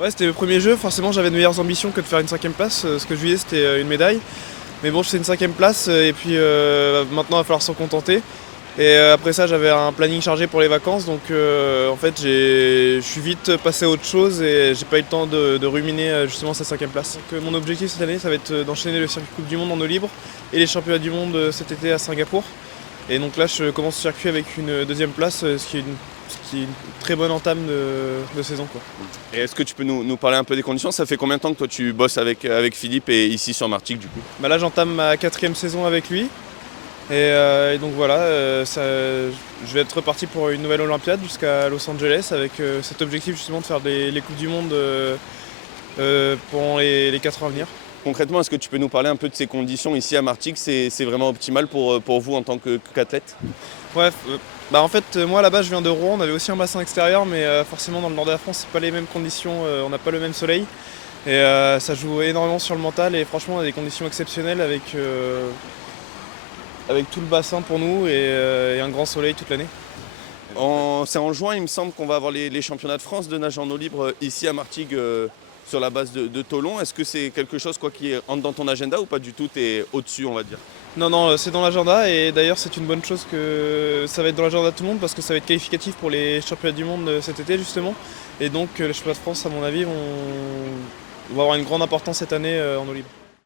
Ouais, c'était le premier jeu, forcément j'avais de meilleures ambitions que de faire une cinquième place. Ce que je visais c'était une médaille. Mais bon, c'est une cinquième place et puis maintenant il va falloir s'en contenter. Et après ça, j'avais un planning chargé pour les vacances, donc en fait, je suis vite passé à autre chose et j'ai pas eu le temps de ruminer justement cette cinquième place. Donc, mon objectif cette année, ça va être d'enchaîner le circuit Coupe du Monde en eau libre et les championnats du monde cet été à Singapour. Et donc là, je commence ce circuit avec une deuxième place, ce qui est une très bonne entame de saison, quoi. Et est-ce que tu peux nous parler un peu des conditions? Ça fait combien de temps que toi tu bosses avec Philippe et ici sur Martigues du coup? Bah là, j'entame ma quatrième saison avec lui. Et donc voilà, je vais être reparti pour une nouvelle Olympiade jusqu'à Los Angeles avec cet objectif justement de faire les Coupes du Monde pendant les 4 ans à venir. Concrètement, est-ce que tu peux nous parler un peu de ces conditions ici à Martigues? C'est vraiment optimal pour vous en tant qu'athlète? Ouais, bah en fait moi là-bas je viens de Rouen, on avait aussi un bassin extérieur mais forcément dans le nord de la France c'est pas les mêmes conditions, on n'a pas le même soleil et ça joue énormément sur le mental et franchement on a des conditions exceptionnelles avec tout le bassin pour nous et un grand soleil toute l'année. C'est en juin, il me semble qu'on va avoir les championnats de France de nage en eau libre ici à Martigues sur la base de Tholen. Est-ce que c'est quelque chose qui entre dans ton agenda ou pas du tout? Tu es au-dessus, on va dire. Non, non, c'est dans l'agenda et d'ailleurs c'est une bonne chose que ça va être dans l'agenda de tout le monde parce que ça va être qualificatif pour les championnats du monde cet été justement. Et donc les championnats de France à mon avis vont avoir une grande importance cette année en eau libre.